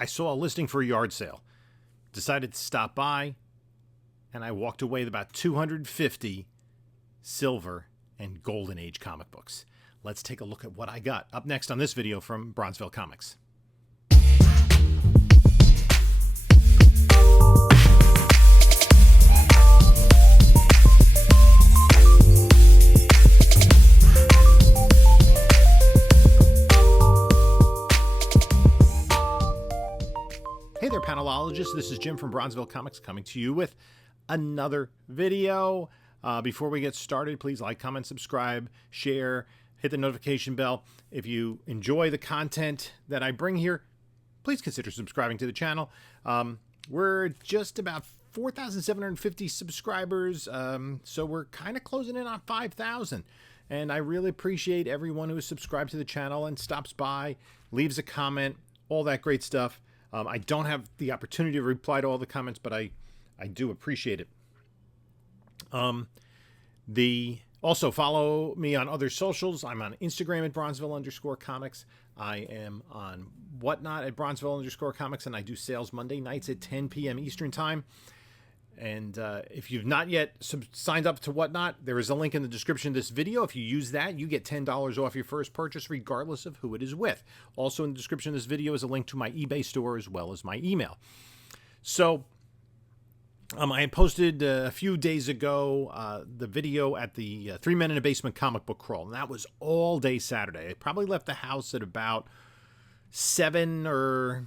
I saw a listing for a yard sale, decided to stop by, and I walked away with about 250 Silver and Golden Age comic books. Let's take a look at what I got up next on this video from Bronzeville Comics. Hey there, panelologists. This is Jim from Bronzeville Comics coming to you with another video. Before we get started, please like, comment, subscribe, share, hit the notification bell. If you enjoy the content that I bring here, please consider subscribing to the channel. We're just about 4,750 subscribers, so we're kind of closing in on 5,000. And I really appreciate everyone who is subscribed to the channel and stops by, leaves a comment, all that great stuff. I don't have the opportunity to reply to all the comments, but I do appreciate it. Also follow me on other socials. I'm on Instagram at Bronzeville_comics. I am on Whatnot at Bronzeville_comics, and I do sales Monday nights at 10 p.m. Eastern time. And if you've not yet signed up to Whatnot, there is a link in the description of this video. If you use that, you get $10 off your first purchase, regardless of who it is with. Also in the description of this video is a link to my eBay store as well as my email. So I had posted a few days ago the video at the 3 Men in a Basement comic book crawl, and that was all day Saturday. I probably left the house at about 7 or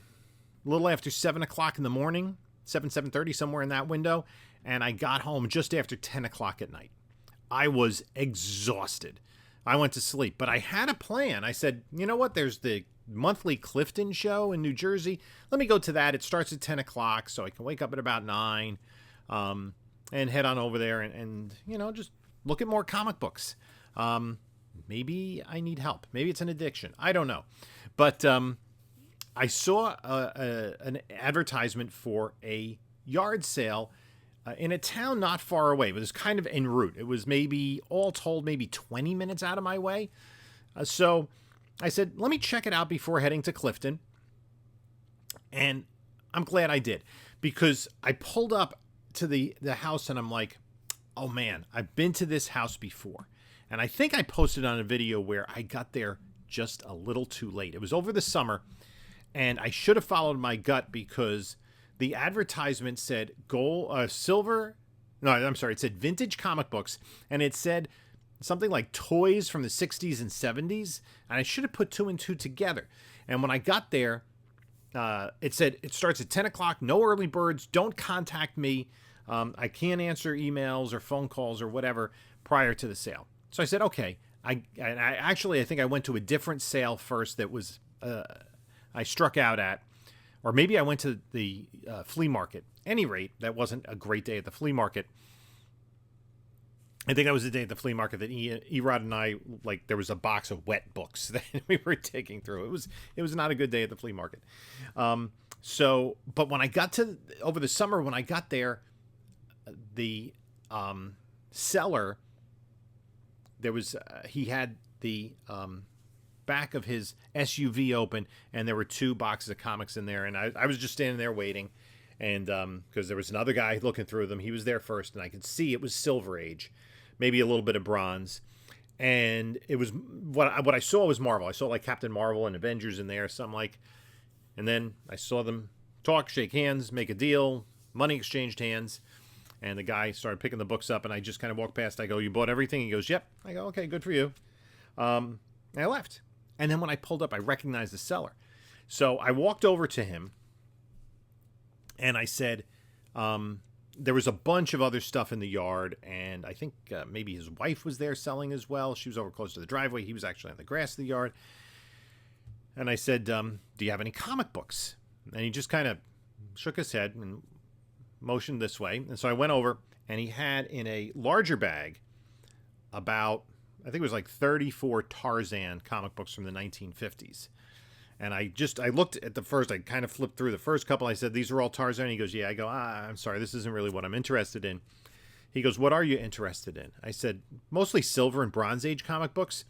a little after 7 o'clock in the morning. 7:30, somewhere in that window, and I got home just after 10 o'clock at night. I was exhausted. I went to sleep, but I had a plan. I said, you know what, there's the monthly Clifton show in New Jersey. Let me go to that. It starts at 10 o'clock, so I can wake up at about 9 and head on over there and you know, just look at more comic books. Maybe I need help. Maybe it's an addiction. I don't know. But I saw an advertisement for a yard sale in a town not far away, but it was kind of en route. It was maybe, all told, maybe 20 minutes out of my way. So I said, let me check it out before heading to Clifton. And I'm glad I did, because I pulled up to the house and I'm like, oh man, I've been to this house before. And I think I posted on a video where I got there just a little too late. It was over the summer. And I should have followed my gut, because the advertisement said silver. No, I'm sorry. It said vintage comic books. And it said something like toys from the 60s and 70s. And I should have put 2 and 2 together. And when I got there, it said it starts at 10 o'clock. No early birds. Don't contact me. I can't answer emails or phone calls or whatever prior to the sale. So I said, okay. I think I went to a different sale first that was I struck out at, or maybe I went to the flea market. Any rate, that wasn't a great day at the flea market. I think that was the day at the flea market that Erod and I, like, there was a box of wet books that we were taking through. It was not a good day at the flea market. But when I got over the summer, when I got there, the seller, there was he had the back of his SUV open, and there were 2 boxes of comics in there, and I was just standing there waiting, and because there was another guy looking through them. He was there first, and I could see it was Silver Age, maybe a little bit of Bronze, and it was what I saw was Marvel. I saw like Captain Marvel and Avengers in there, so I'm like, and then I saw them talk, shake hands, make a deal, money exchanged hands, and the guy started picking the books up, and I just kind of walked past. I go, you bought everything? He goes, yep. I go, okay, good for you. And I left. And then when I pulled up, I recognized the seller. So I walked over to him, and I said, there was a bunch of other stuff in the yard, and I think maybe his wife was there selling as well. She was over close to the driveway. He was actually on the grass of the yard. And I said, do you have any comic books? And he just kind of shook his head and motioned this way. And so I went over, and he had in a larger bag about, I think it was like 34 Tarzan comic books from the 1950s. And I looked at the first, I kind of flipped through the first couple. I said, these are all Tarzan. He goes, yeah. I go, I'm sorry, this isn't really what I'm interested in. He goes, what are you interested in? I said, mostly Silver and Bronze Age comic books.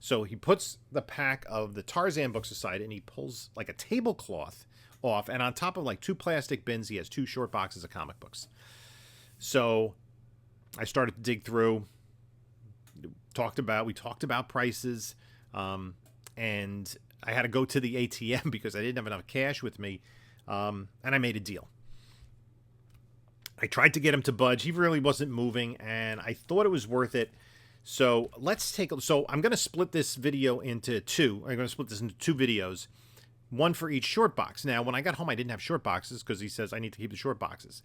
So he puts the pack of the Tarzan books aside and he pulls like a tablecloth off. And on top of like 2 plastic bins, he has 2 short boxes of comic books. So I started to dig through, we talked about prices, and I had to go to the ATM because I didn't have enough cash with me, and I made a deal. I tried to get him to budge. He really wasn't moving, and I thought it was worth it. So so I'm going to split this video into 2. I'm going to split this into 2 videos, one for each short box. Now, when I got home, I didn't have short boxes because he says I need to keep the short boxes.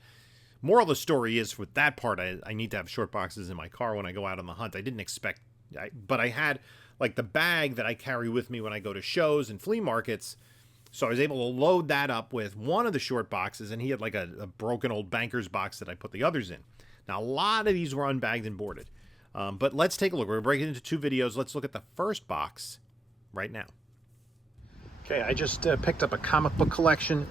Moral of the story is, with that part, I need to have short boxes in my car when I go out on the hunt. I didn't expect, but I had like the bag that I carry with me when I go to shows and flea markets. So I was able to load that up with one of the short boxes, and he had like a broken old banker's box that I put the others in. Now, a lot of these were unbagged and boarded. But let's take a look. We're going to break it into 2 videos. Let's look at the first box right now. Okay, I just picked up a comic book collection.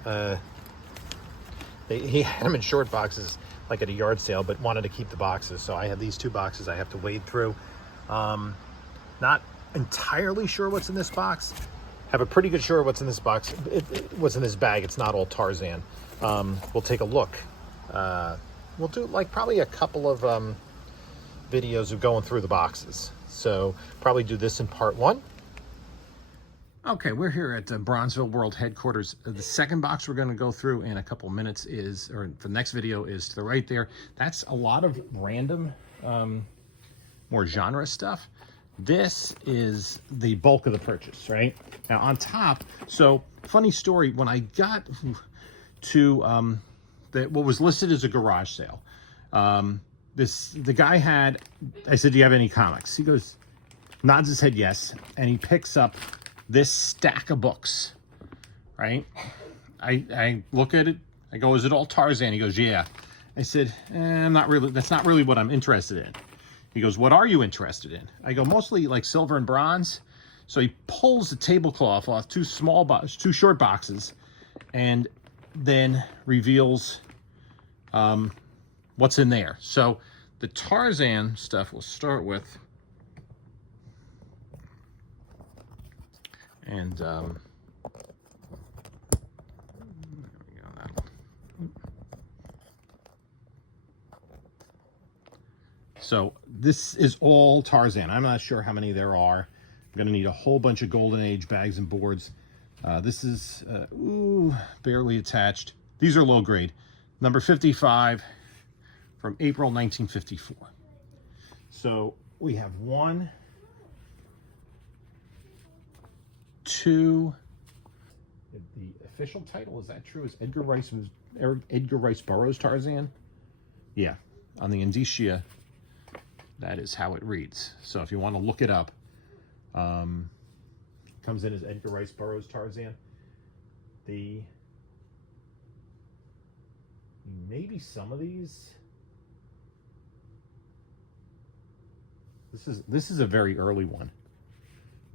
He had them in short boxes, like at a yard sale, but wanted to keep the boxes. So I have these 2 boxes I have to wade through. Not entirely sure what's in this box. Have a pretty good sure what's in this box. What's in this bag. It's not all Tarzan. We'll take a look. We'll do like probably a couple of videos of going through the boxes. So probably do this in part 1. Okay, we're here at Bronzeville World Headquarters. The second box we're going to go through in a couple minutes is, or the next video is to the right there. That's a lot of random, more genre stuff. This is the bulk of the purchase, right? Now on top, so funny story, when I got to what was listed as a garage sale, the guy had, I said, do you have any comics? He goes, nods his head yes, and he picks up this stack of books, right? I look at it, I go, is it all Tarzan? He goes, yeah. I said, I'm not really, that's not really what I'm interested in. He goes, what are you interested in? I go, mostly like silver and bronze. So he pulls the tablecloth off 2 short boxes, and then reveals what's in there. So the Tarzan stuff we'll start with. And there we go. So this is all Tarzan. I'm not sure how many there are. I'm going to need a whole bunch of Golden Age bags and boards. This is barely attached. These are low grade. Number 55 from April 1954. So we have 1, 2. The official title, is that true? Is Edgar Rice Burroughs Tarzan? Yeah, on the indicia, that is how it reads. So if you want to look it up, comes in as Edgar Rice Burroughs Tarzan. Maybe some of these. This is a very early one.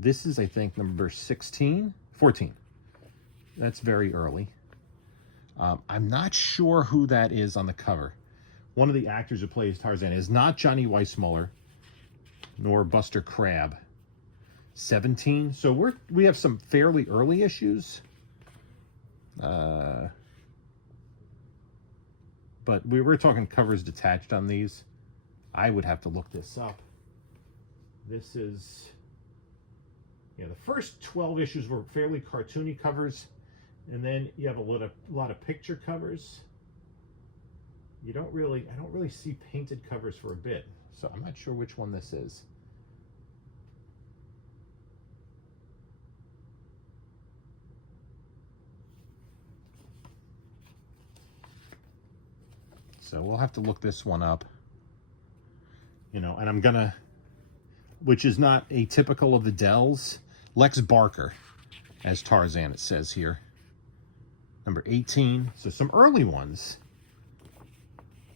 This is, I think, number 14. That's very early. I'm not sure who that is on the cover. One of the actors who plays Tarzan is not Johnny Weissmuller, nor Buster Crabbe. 17. So we have some fairly early issues. But we were talking covers detached on these. I would have to look this up. This is, the first 12 issues were fairly cartoony covers, and then you have a lot of picture covers. I don't really see painted covers for a bit, so I'm not sure which one this is. So we'll have to look this one up. And I'm gonna, which is not atypical of the Dells, Lex Barker as Tarzan, it says here. Number 18. So some early ones.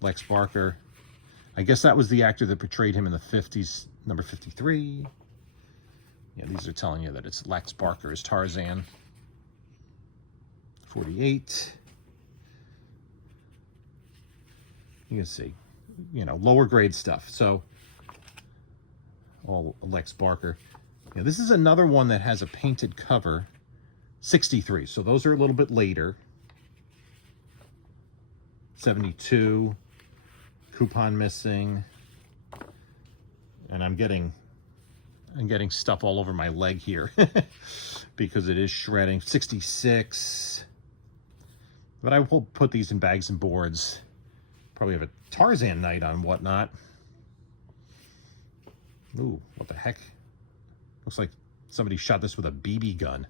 Lex Barker. I guess that was the actor that portrayed him in the 50s. Number 53. Yeah, these are telling you that it's Lex Barker as Tarzan. 48. You can see, lower grade stuff. So all Lex Barker. Yeah, this is another one that has a painted cover. 63, so those are a little bit later. 72, coupon missing. And I'm getting stuff all over my leg here because it is shredding. 66. But I will put these in bags and boards. Probably have a Tarzan night on Whatnot. Ooh, what the heck? Looks like somebody shot this with a BB gun.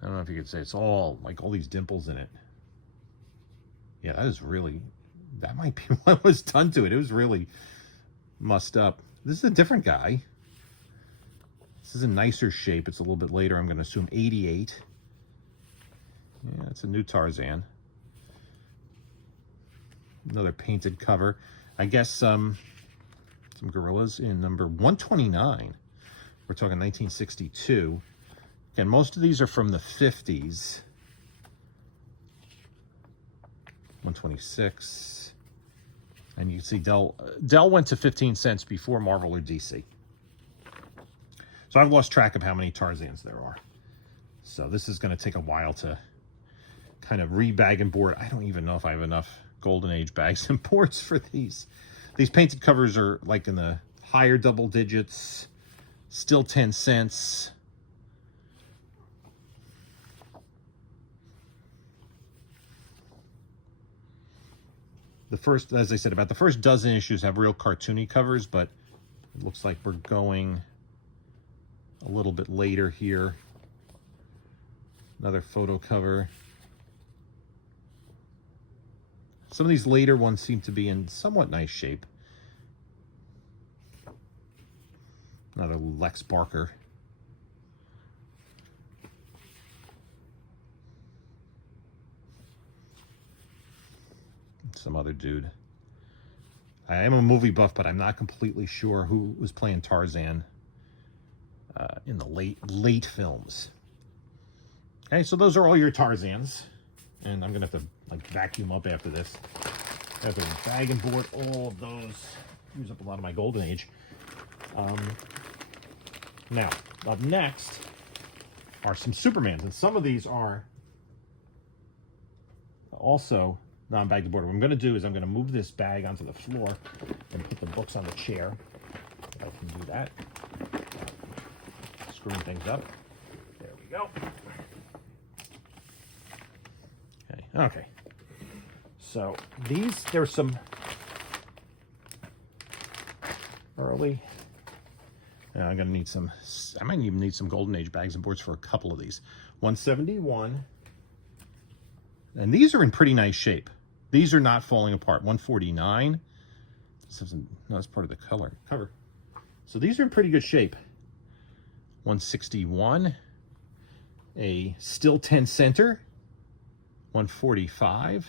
I don't know if you could say it's all, like all these dimples in it. Yeah, that is really, that might be what was done to it. It was really mussed up. This is a different guy. This is a nicer shape. It's a little bit later. I'm going to assume 88. Yeah, it's a new Tarzan. Another painted cover. I guess some gorillas in number 129. We're talking 1962. Again, most of these are from the 50s. 126. And you can see Dell went to 15 cents before Marvel or DC. So I've lost track of how many Tarzans there are. So this is going to take a while to kind of re-bag and board. I don't even know if I have enough Golden Age bags and boards for these. These painted covers are like in the higher double digits, still 10 cents. The first, as I said, about the first dozen issues have real cartoony covers, but it looks like we're going a little bit later here. Another photo cover. Some of these later ones seem to be in somewhat nice shape. Another Lex Barker. Some other dude. I am a movie buff, but I'm not completely sure who was playing Tarzan in the late films. Okay, so those are all your Tarzans, and I'm gonna have to like vacuum up after this. I have to bag and board all of those. Use up a lot of my Golden Age. Now, up next are some Supermans, and some of these are also non-bagged board. What I'm going to do is I'm going to move this bag onto the floor and put the books on the chair. I can do that. Screwing things up. There we go. Okay. So there's some early. I'm going to need some, I might even need some Golden Age bags and boards for a couple of these. 171. And these are in pretty nice shape. These are not falling apart. 149. No, that's part of the cover. So these are in pretty good shape. 161. A still 10 center. 145.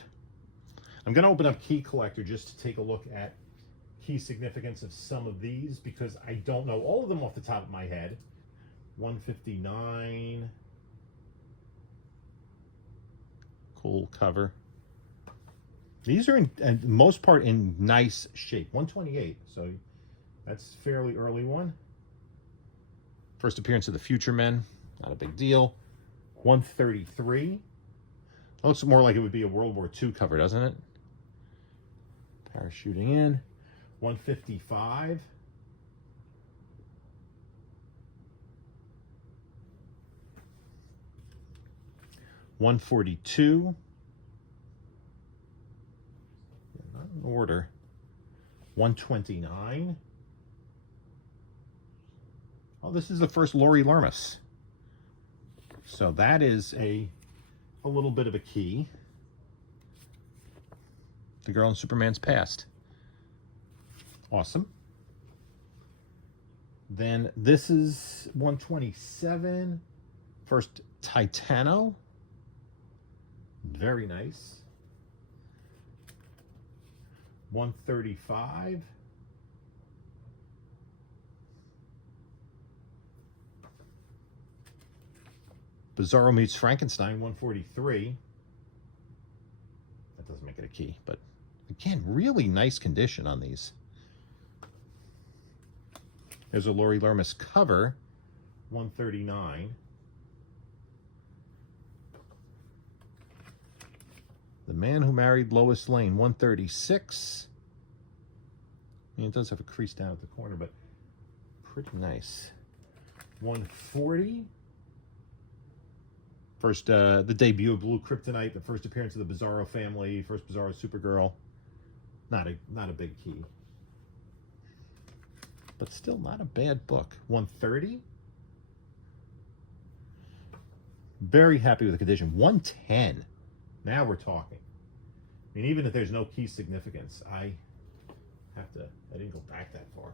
I'm going to open up Key Collector just to take a look at key significance of some of these because I don't know all of them off the top of my head. 159. Cool cover. These are in most part in nice shape. 128, so that's fairly early one. First appearance of the Future Men, not a big deal. 133. Looks more like it would be a World War II cover, doesn't it? Parachuting in. 155. $142. Not in order. 129. Oh, this is the first Lori Lermis. So that is a little bit of a key. The girl in Superman's past. Awesome. Then this is 127. First Titano. Very nice. 135. Bizarro meets Frankenstein, 143. That doesn't make it a key, but again, really nice condition on these. There's a Lori Lermis cover, 139. The Man Who Married Lois Lane, 136. I mean, it does have a crease down at the corner, but pretty nice. 140. First, the debut of Blue Kryptonite, the first appearance of the Bizarro family, first Bizarro Supergirl. Not a big key, but still not a bad book. 130. Very happy with the condition. 110. Now we're talking. I mean, even if there's no key significance, I didn't go back that far.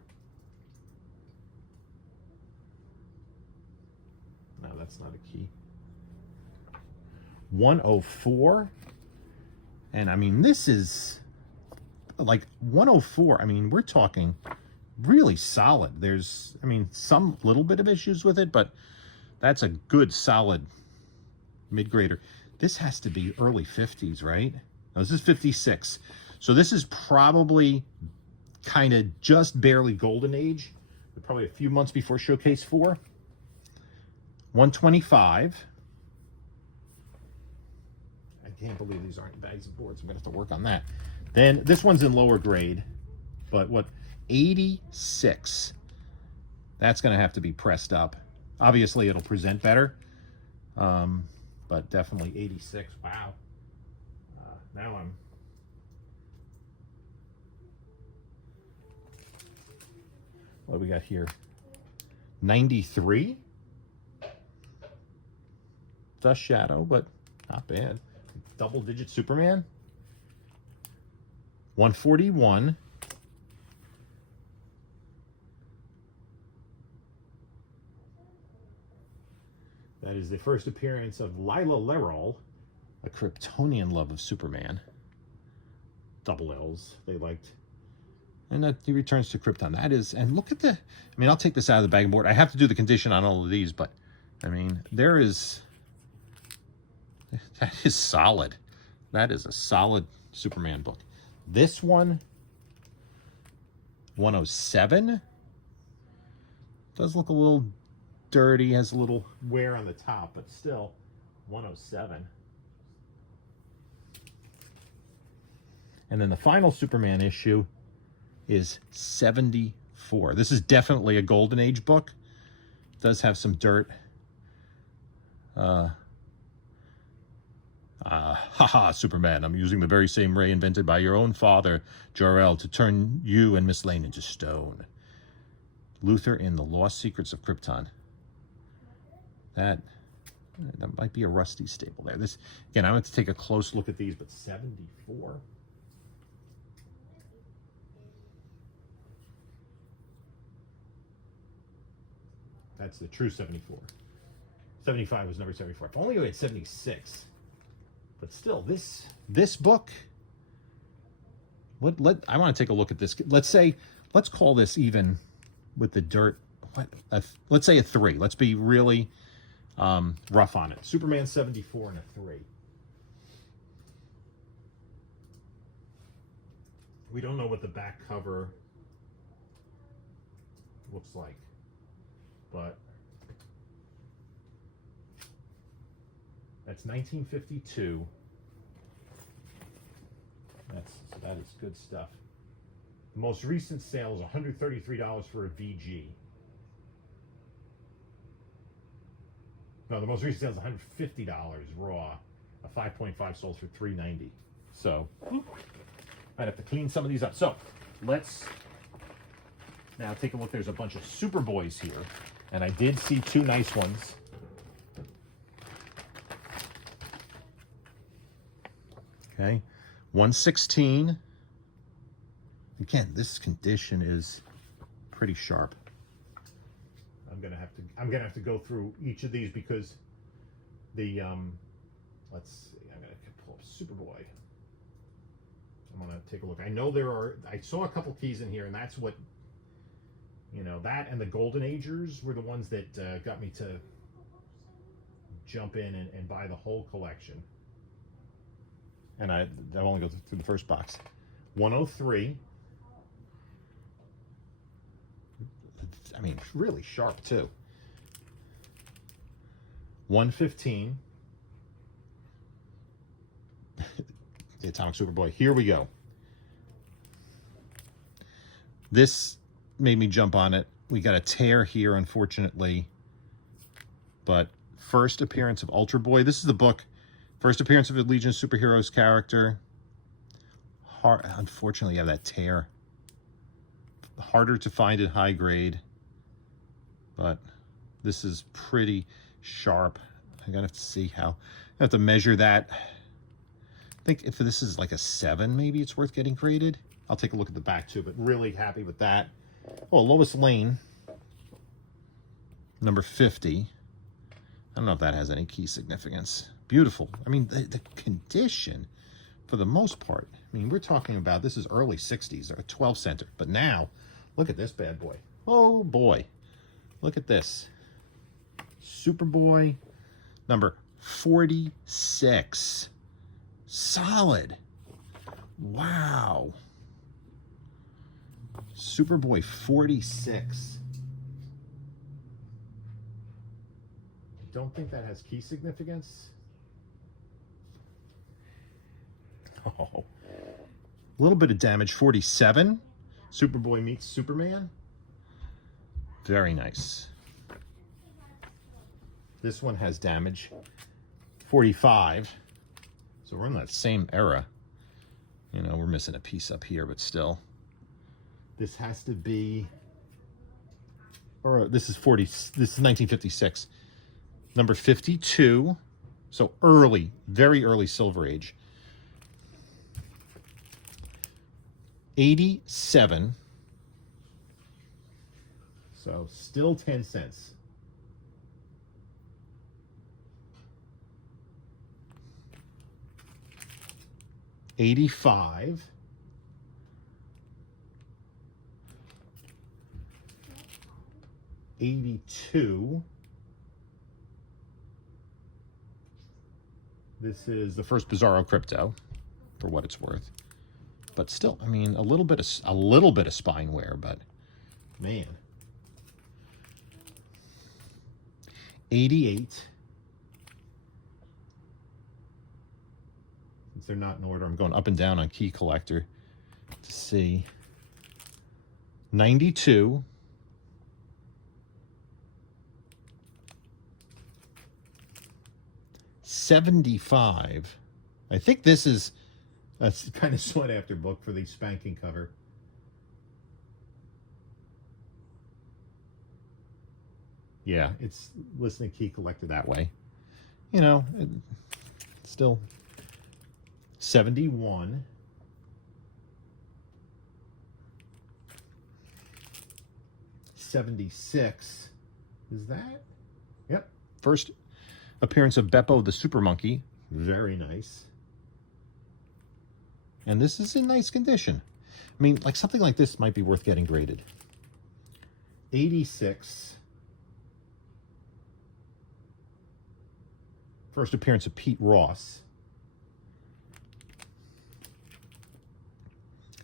No, that's not a key. 104. And I mean, this is like 104. I mean, we're talking really solid. There's, I mean, some little bit of issues with it, but that's a good solid mid-grader. This has to be early 50s, right? No, this is 56. So this is probably kind of just barely golden age. Probably a few months before Showcase 4. 125. I can't believe these aren't bags of boards. I'm going to have to work on that. Then this one's in lower grade. But what? 86. That's going to have to be pressed up. Obviously, it'll present better. But definitely 86. Wow. Now I'm... What do we got here? 93. Dust Shadow, but not bad. Double-digit Superman. 141. That is the first appearance of Lila Lerol, a Kryptonian love of Superman. Double L's, they liked. And that he returns to Krypton. That is, and look at the, I mean, I'll take this out of the bag and board. I have to do the condition on all of these, but, I mean, there is, that is solid. That is a solid Superman book. This one, 107. Does look a little dirty, has a little wear on the top, but still, 107. And then the final Superman issue is 74. This is definitely a Golden Age book. It does have some dirt. Haha, Superman, I'm using the very same ray invented by your own father, Jor-El, to turn you and Miss Lane into stone. Luthor in The Lost Secrets of Krypton. That might be a rusty staple there. This, again, I'm going to take a close look at these, but 74. That's the true 74. 75 was number 74. If only we had 76. But still, this book, I want to take a look at this. Let's call this even with the dirt. Let's say a 3. Let's be really rough on it. Superman 74 and a 3. We don't know what the back cover looks like, but that's 1952. That is good stuff. The most recent sale is $133 for a VG. No, the most recent sale is $150 raw. A 5.5 sold for $390. So I'd have to clean some of these up. So let's now take a look. There's a bunch of Superboys here, and I did see 2 nice ones. Okay, 116. Again, this condition is pretty sharp. I'm gonna have to go through each of these because the let's see. I'm gonna pull up Superboy. I'm gonna take a look. I know I saw a couple keys in here, and that's what, you know, that and the Golden Agers were the ones that got me to jump in and buy the whole collection. And I'll only go through the first box. 103. I mean, really sharp too. 115. The Atomic Superboy. Here we go. This made me jump on it. We got a tear here, unfortunately. But first appearance of Ultra Boy. This is the book. First appearance of a Legion of Superheroes character. Unfortunately, you have that tear. Harder to find at high grade. But this is pretty sharp. I'm going to have to see how. I have to measure that. I think if this is like a 7, maybe it's worth getting graded. I'll take a look at the back too, but really happy with that. Oh, Lois Lane. Number 50. I don't know if that has any key significance. Beautiful. I mean, the condition, for the most part, I mean, we're talking about, this is early 60s, or a 12 center. But now, look at this bad boy. Oh, boy. Look at this. Superboy, number 46. Solid. Wow. Superboy 46. Don't think that has key significance. Oh. A little bit of damage. 47. Superboy meets Superman. Very nice. This one has damage. 45. So we're in that same era. You know, we're missing a piece up here, but still. This has to be, or this is 40, this is 1956. Number 52. So early, very early Silver Age. 87. So still 10 cents. $85. $82. This is the first Bizarro Crypto, for what it's worth. But still, I mean, a little bit of spine wear, but man. 88. Since they're not in order, I'm going up and down on Key Collector to see. 92. 75. I think this is a kind of sought after book for the spanking cover. Yeah, it's listing Key Collector that way. You know, still 71. 76. Is that? Yep. First appearance of Beppo the Super Monkey. Very nice. And this is in nice condition. I mean, like something like this might be worth getting graded. 86. First appearance of Pete Ross.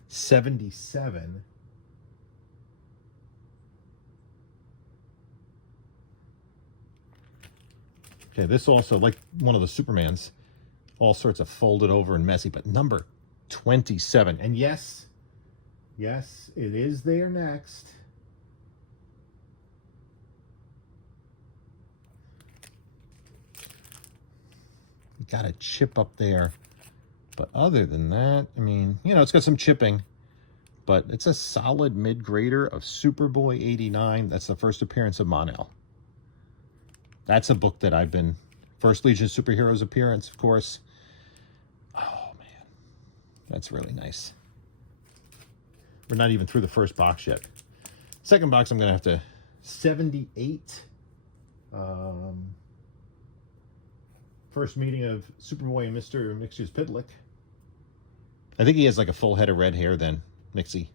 77. Okay, this also, like one of the Supermans, all sorts of folded over and messy, but number 27. And yes, yes, it is there next. Got a chip up there. But other than that, I mean, you know, it's got some chipping, but it's a solid mid-grader of Superboy 89. That's the first appearance of Mon-El. That's a book that I've been, first Legion of Superheroes appearance, of course. Oh, man. That's really nice. We're not even through the first box yet. Second box, I'm going to have to, 78. First meeting of Superboy and Mr. Mxyzptlk. I think he has like a full head of red hair then, Mixie.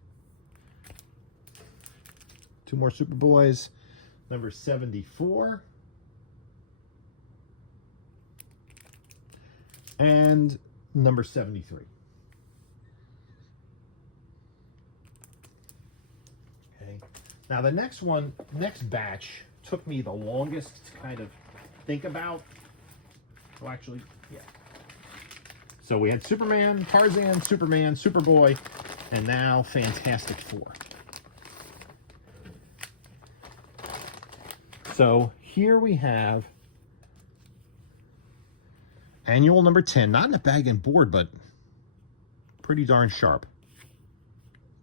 Two more Superboys. Number 74. And number 73. Okay. Now the next one, next batch, took me the longest to kind of think about. Well, actually, yeah. So we had Superman, Tarzan, Superman, Superboy, and now Fantastic Four. So here we have annual number 10, not in a bag and board, but pretty darn sharp.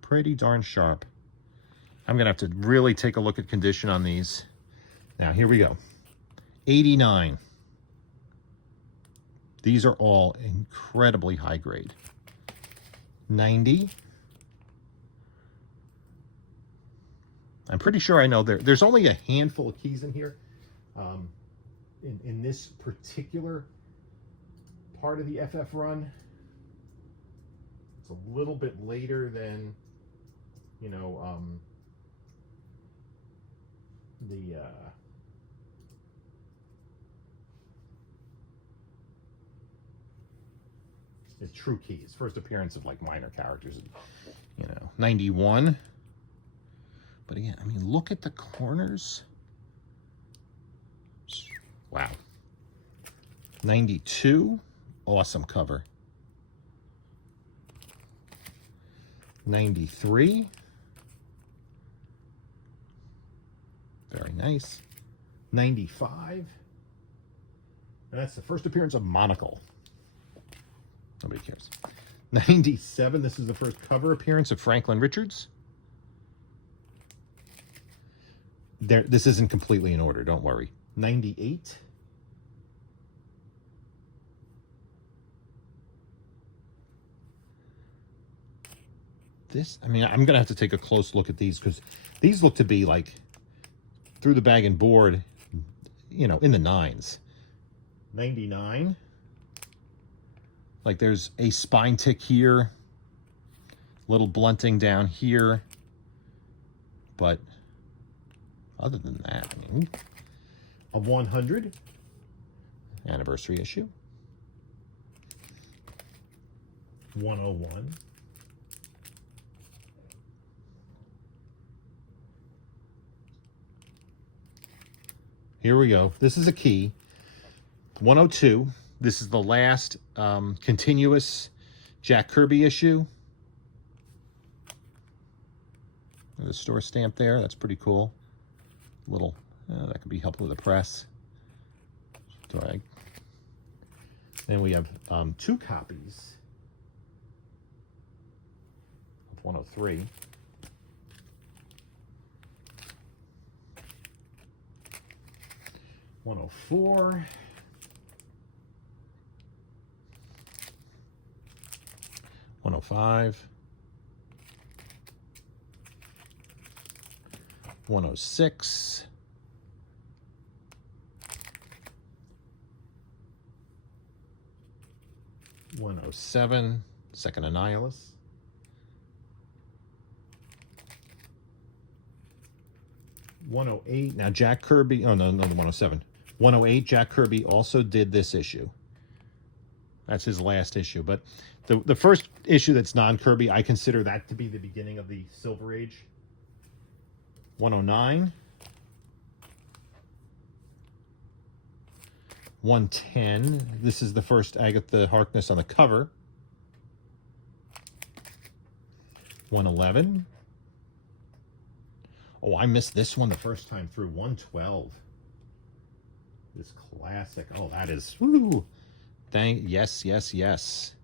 Pretty darn sharp. I'm going to have to really take a look at condition on these. Now, here we go. 89. These are all incredibly high grade. 90. I'm pretty sure I know there's only a handful of keys in here. In this particular part of the FF run, it's a little bit later than, you know, the true keys. First appearance of like minor characters, you know, 91. But again, I mean, look at the corners. Wow. 92. Awesome cover. 93. Very nice. 95. And that's the first appearance of Monocle. Nobody cares. 97. This is the first cover appearance of Franklin Richards. This isn't completely in order, don't worry. 98. This, I mean, I'm going to have to take a close look at these because these look to be like through the bag and board, you know, in the 9s. 99. Like there's a spine tick here, little blunting down here, but other than that, I mean, a 100 anniversary issue. 101. Here we go. This is a key. 102. This is the last continuous Jack Kirby issue. The store stamp there. That's pretty cool. Little, that could be helpful with the press. Drag. Then we have 2 copies of 103. $104. $105. $106. $107. Second Annihilus. $108. Now Jack Kirby. Oh no, the 107. 108. Jack Kirby also did this issue. That's his last issue. But the first issue that's non-Kirby, I consider that to be the beginning of the Silver Age. 109. 110. This is the first Agatha Harkness on the cover. 111. Oh, I missed this one the first time through. 112. This classic. Oh, that is... Woo! Yes, yes, yes.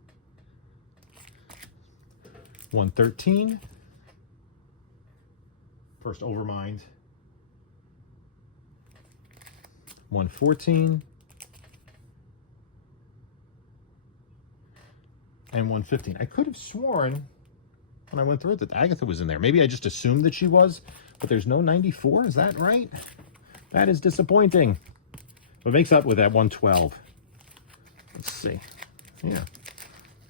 113. First Overmind. 114. And 115. I could have sworn when I went through it that Agatha was in there. Maybe I just assumed that she was, but there's no 94. Is that right? That is disappointing. What makes up with that 112? Let's see. Yeah.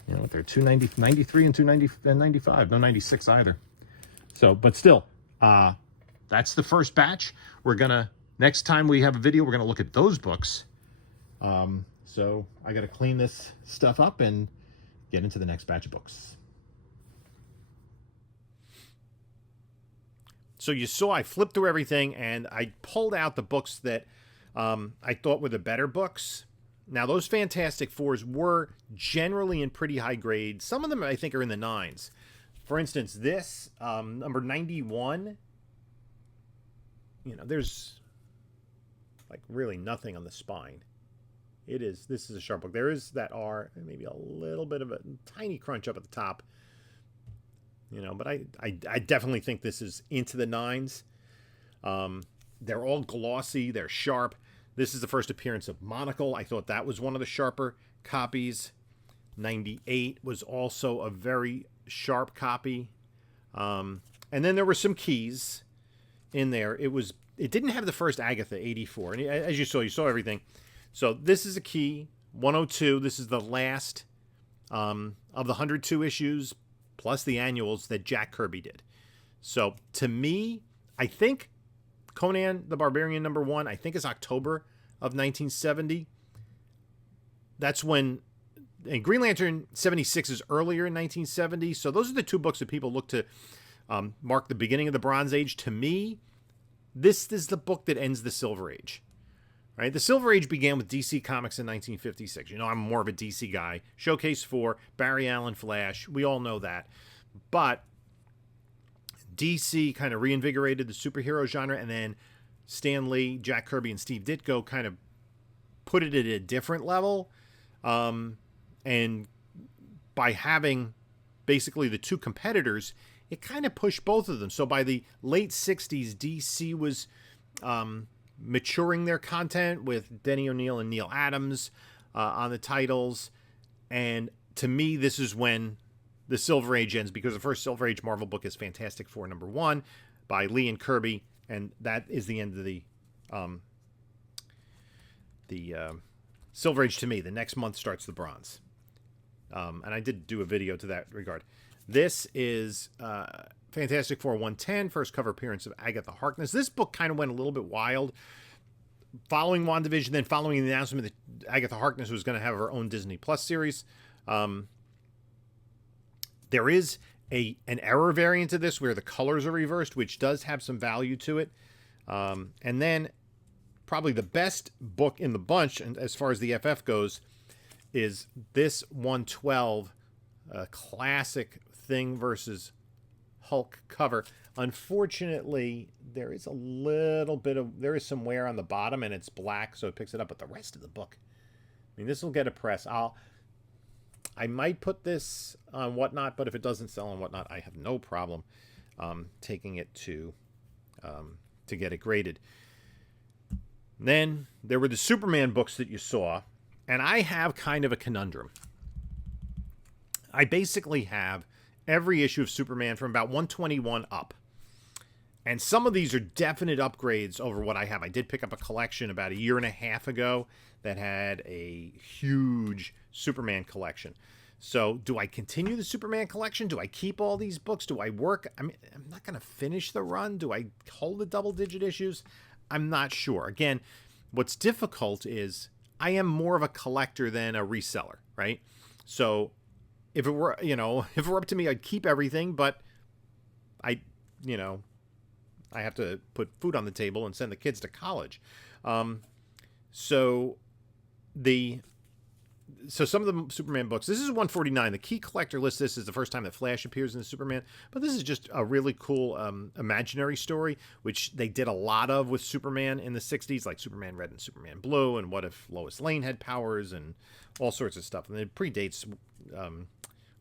You know, they're 93 and 290 and 95. No 96 either. So, but still, that's the first batch. We're going to, next time we have a video, we're going to look at those books. So I got to clean this stuff up and get into the next batch of books. So you saw I flipped through everything and I pulled out the books that I thought were the better books. Now, those Fantastic Fours were generally in pretty high grades. Some of them, I think, are in the 9s. For instance, this, number 91, there's like really nothing on the spine. This is a sharp book. There is that R, maybe a little bit of a tiny crunch up at the top. But I definitely think this is into the 9s. They're all glossy. They're sharp. This is the first appearance of Monocle. I thought that was one of the sharper copies. 98 was also a very sharp copy. And then there were some keys in there. It didn't have the first Agatha, 84. And as you saw everything. So this is a key, 102. This is the last of the 102 issues, plus the annuals that Jack Kirby did. So to me, I think Conan the Barbarian #1, I think is October of 1970. That's when, and Green Lantern 76 is earlier in 1970. So those are the two books that people look to mark the beginning of the Bronze Age. To me, this is the book that ends the Silver Age. Right? The Silver Age began with DC Comics in 1956. I'm more of a DC guy. Showcase 4, Barry Allen, Flash. We all know that. But DC kind of reinvigorated the superhero genre, and then Stan Lee, Jack Kirby, and Steve Ditko kind of put it at a different level. And by having basically the two competitors, it kind of pushed both of them. So by the late 60s, DC was maturing their content with Denny O'Neil and Neil Adams on the titles. And to me, this is when the Silver Age ends, because the first Silver Age Marvel book is Fantastic Four #1 by Lee and Kirby, and that is the end of the Silver Age to me. The next month starts the Bronze. And I did do a video to that regard. This is Fantastic Four 110, first cover appearance of Agatha Harkness. This book kind of went a little bit wild. Following WandaVision, then following the announcement that Agatha Harkness was going to have her own Disney Plus series, there is an error variant of this where the colors are reversed, which does have some value to it. And then probably the best book in the bunch, and as far as the FF goes, is this 112, classic Thing versus Hulk cover. Unfortunately, there is some wear on the bottom, and it's black, so it picks it up. But the rest of the book, this will get a press. I might put this on Whatnot, but if it doesn't sell on Whatnot, I have no problem taking it to get it graded. Then there were the Superman books that you saw, and I have kind of a conundrum. I basically have every issue of Superman from about 121 up. And some of these are definite upgrades over what I have. I did pick up a collection about 1.5 years ago that had a huge Superman collection. So do I continue the Superman collection? Do I keep all these books? Do I work? I'm not going to finish the run. Do I hold the double-digit issues? I'm not sure. Again, what's difficult is I am more of a collector than a reseller, right? So if it were up to me, I'd keep everything, but I have to put food on the table and send the kids to college. So some of the Superman books, this is 149. The Key Collector list, this is the first time that Flash appears in the Superman, but this is just a really cool imaginary story, which they did a lot of with Superman in the 60s, like Superman Red and Superman Blue, and what if Lois Lane had powers, and all sorts of stuff. And it predates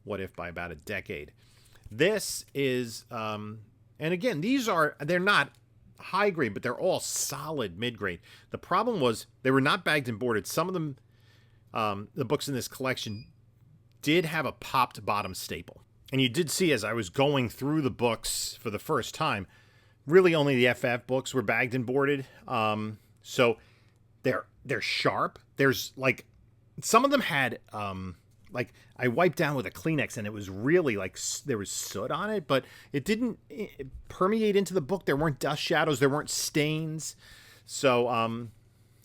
What If by about a decade. This is, and again, they're not high grade, but they're all solid mid-grade. The problem was they were not bagged and boarded. Some of them, the books in this collection, did have a popped bottom staple. And you did see, as I was going through the books for the first time, really only the FF books were bagged and boarded. So they're sharp. There's like, some of them had, like, I wiped down with a Kleenex and it was really like there was soot on it, but it didn't permeate into the book. There weren't dust shadows. There weren't stains. So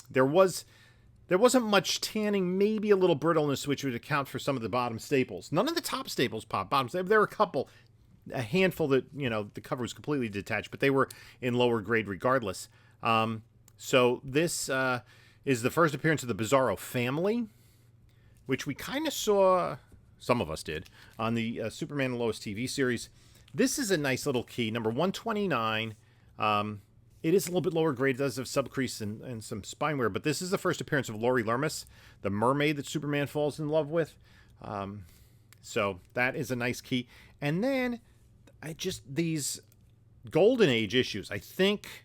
there wasn't much tanning, maybe a little brittleness, which would account for some of the bottom staples. None of the top staples popped. There were a handful that, the cover was completely detached, but they were in lower grade regardless. So this is the first appearance of the Bizarro family, which we kind of saw, some of us did, on the Superman and Lois TV series. This is a nice little key, number 129. It is a little bit lower grade. It does have subcrease and some spine wear, but this is the first appearance of Lori Loomis, the mermaid that Superman falls in love with. So that is a nice key. And then these Golden Age issues. I think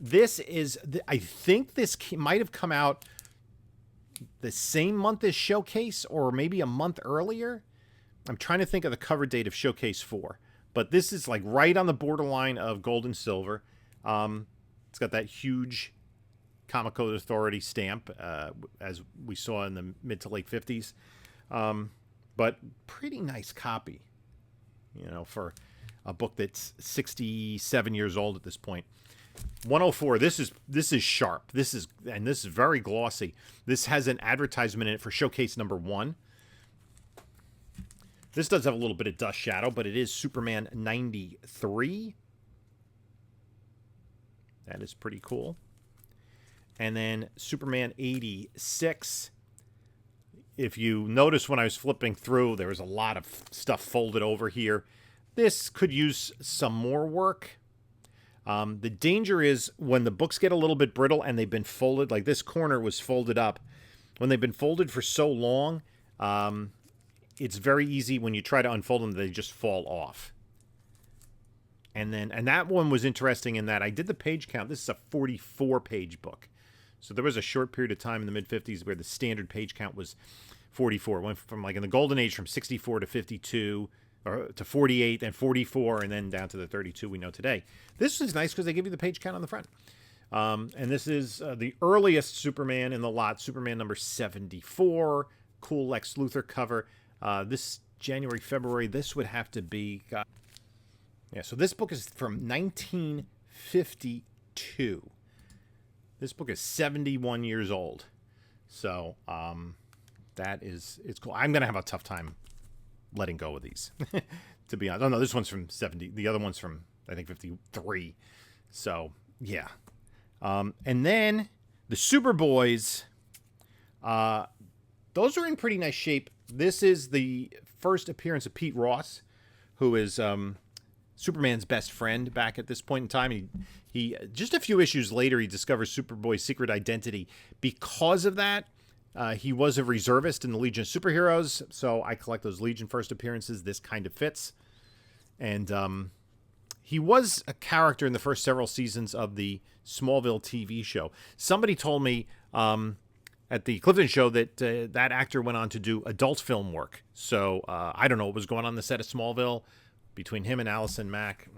this key might have come out the same month as Showcase, or maybe a month earlier. I'm trying to think of the cover date of Showcase 4, but this is like right on the borderline of Gold and Silver. It's got that huge Comic Code Authority stamp, as we saw in the mid to late 50s. But pretty nice copy, for a book that's 67 years old at this point. 104. This is sharp. This is very glossy. This has an advertisement in it for Showcase number 1. This does have a little bit of dust shadow, but it is Superman 93. That is pretty cool. And then Superman 86. If you notice when I was flipping through, there was a lot of stuff folded over here. This could use some more work. The danger is when the books get a little bit brittle and they've been folded, like this corner was folded up. When they've been folded for so long, it's very easy when you try to unfold them, they just fall off. And that one was interesting in that I did the page count. This is a 44-page book. So there was a short period of time in the mid-50s where the standard page count was 44. It went from, like in the Golden Age, from 64 to 52, or to 48, then 44, and then down to the 32 we know today. This is nice because they give you the page count on the front. And this is the earliest Superman in the lot, Superman number 74, cool Lex Luthor cover. This January, February, this would have to be... Yeah, so this book is from 1952. This book is 71 years old. So it's cool. I'm going to have a tough time letting go of these, to be honest. Oh, no, this one's from 70. The other one's from, I think, 53. So, yeah. And then the Superboys, those are in pretty nice shape. This is the first appearance of Pete Ross, who is... Superman's best friend back at this point in time. He just a few issues later, he discovers Superboy's secret identity. Because of that, he was a reservist in the Legion of Superheroes, so I collect those Legion first appearances. This kind of fits. And he was a character in the first several seasons of the Smallville TV show. Somebody told me at the Clifton show that that actor went on to do adult film work. So I don't know what was going on the set of Smallville between him and Allison Mack.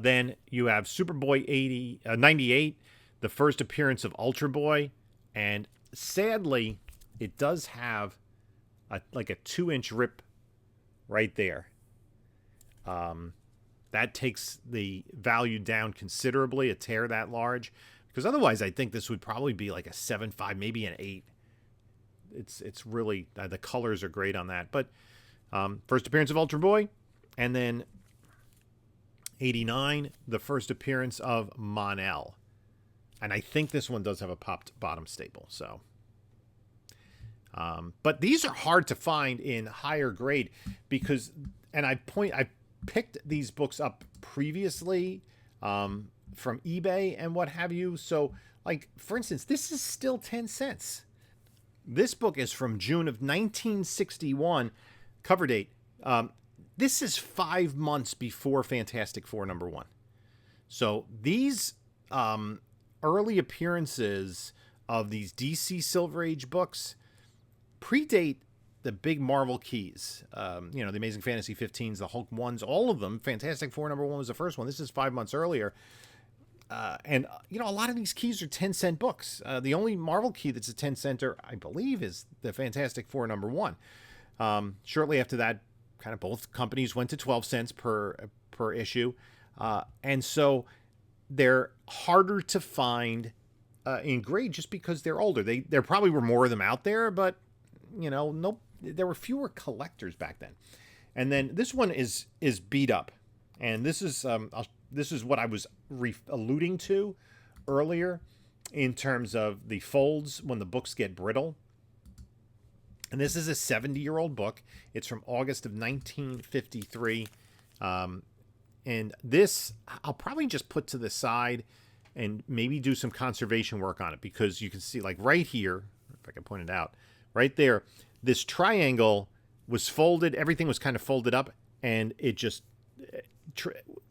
Then you have Superboy 98, the first appearance of Ultra Boy. And sadly, it does have like a 2-inch rip right there. That takes the value down considerably, a tear that large. Because otherwise, I think this would probably be like a 7.5, maybe an 8. It's really, the colors are great on that. But first appearance of Ultra Boy. And then 89, the first appearance of Mon-El. And I think this one does have a popped bottom staple. So, but these are hard to find in higher grade because, and I picked these books up previously from eBay and what have you. So, like, for instance, this is still 10 cents. This book is from June of 1961, cover date. This is 5 months before Fantastic Four #1. So these early appearances of these DC Silver Age books predate the big Marvel keys. The Amazing Fantasy 15s, the Hulk 1s, all of them. Fantastic Four #1 was the first one. This is 5 months earlier. And a lot of these keys are 10-cent books. The only Marvel key that's a 10-center, I believe, is the Fantastic Four #1. Shortly after that, kind of both companies went to 12 cents per issue. And so they're harder to find in grade just because they're older. There probably were more of them out there, but, nope, there were fewer collectors back then. And then this one is beat up. And this is what I was alluding to earlier in terms of the folds when the books get brittle. And this is a 70-year-old book. It's from August of 1953. And this, I'll probably just put to the side and maybe do some conservation work on it, because you can see, like right here, if I can point it out, right there, this triangle was folded. Everything was kind of folded up, and it just,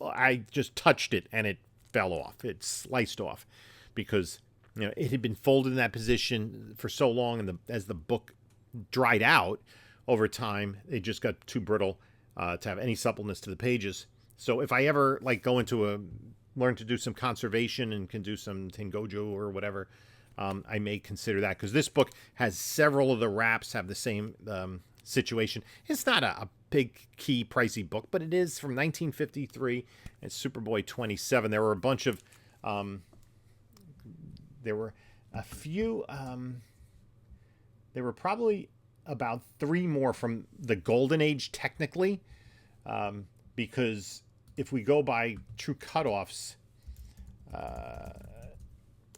I just touched it and it fell off. It sliced off because, it had been folded in that position for so long, and as the book dried out over time, it just got too brittle to have any suppleness to the pages. So if I ever go into learn to do some conservation and can do some Tengojo or whatever, I may consider that, because this book has several of the wraps have the same situation. It's not a big, key, pricey book, but it is from 1953. It's Superboy 27. There were a bunch of, there were a few, there were probably about 3 more from the Golden Age, technically, because if we go by true cutoffs,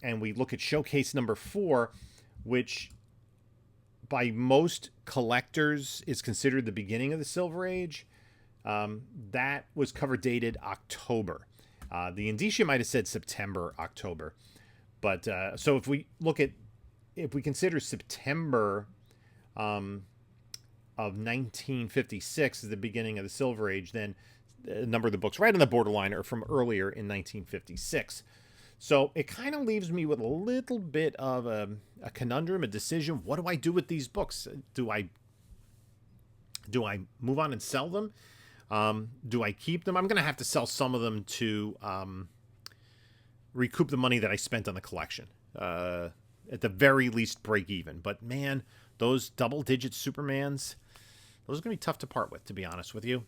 and we look at showcase number 4, which by most collectors is considered the beginning of the Silver Age, that was cover dated October. The indicia might have said September, October. But so if we consider September of 1956 as the beginning of the Silver Age, then a number of the books right on the borderline are from earlier in 1956. So it kind of leaves me with a little bit of a conundrum, a decision. What do I do with these books? Do I move on and sell them? Do I keep them? I'm going to have to sell some of them to recoup the money that I spent on the collection. At the very least, break even. But man, those double-digit Supermans, those are going to be tough to part with, to be honest with you.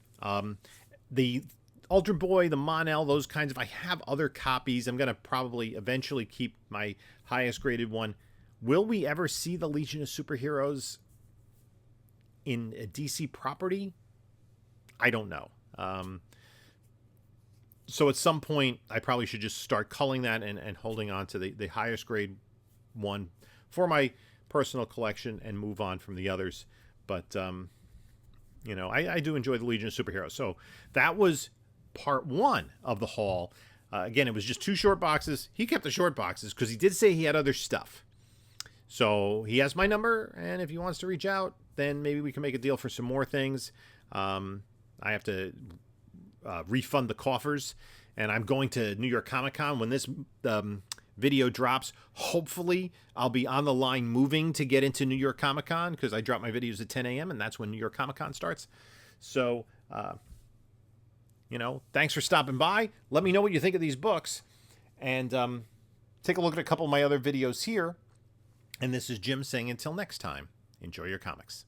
The Ultra Boy, the Mon-El, those kinds of, I have other copies. I'm going to probably eventually keep my highest graded one. Will we ever see the Legion of Superheroes in a DC property? I don't know. So at some point, I probably should just start culling that and holding on to the highest grade one for my personal collection and move on from the others. But, I do enjoy the Legion of Superheroes. So that was part 1 of the haul. Again, it was just 2 short boxes. He kept the short boxes because he did say he had other stuff. So he has my number, and if he wants to reach out, then maybe we can make a deal for some more things. I have to refund the coffers, and I'm going to New York Comic Con when this video drops. Hopefully I'll be on the line moving to get into New York Comic Con, because I drop my videos at 10 a.m. and that's when New York Comic Con starts. So, thanks for stopping by. Let me know what you think of these books, and take a look at a couple of my other videos here. And this is Jim saying until next time, enjoy your comics.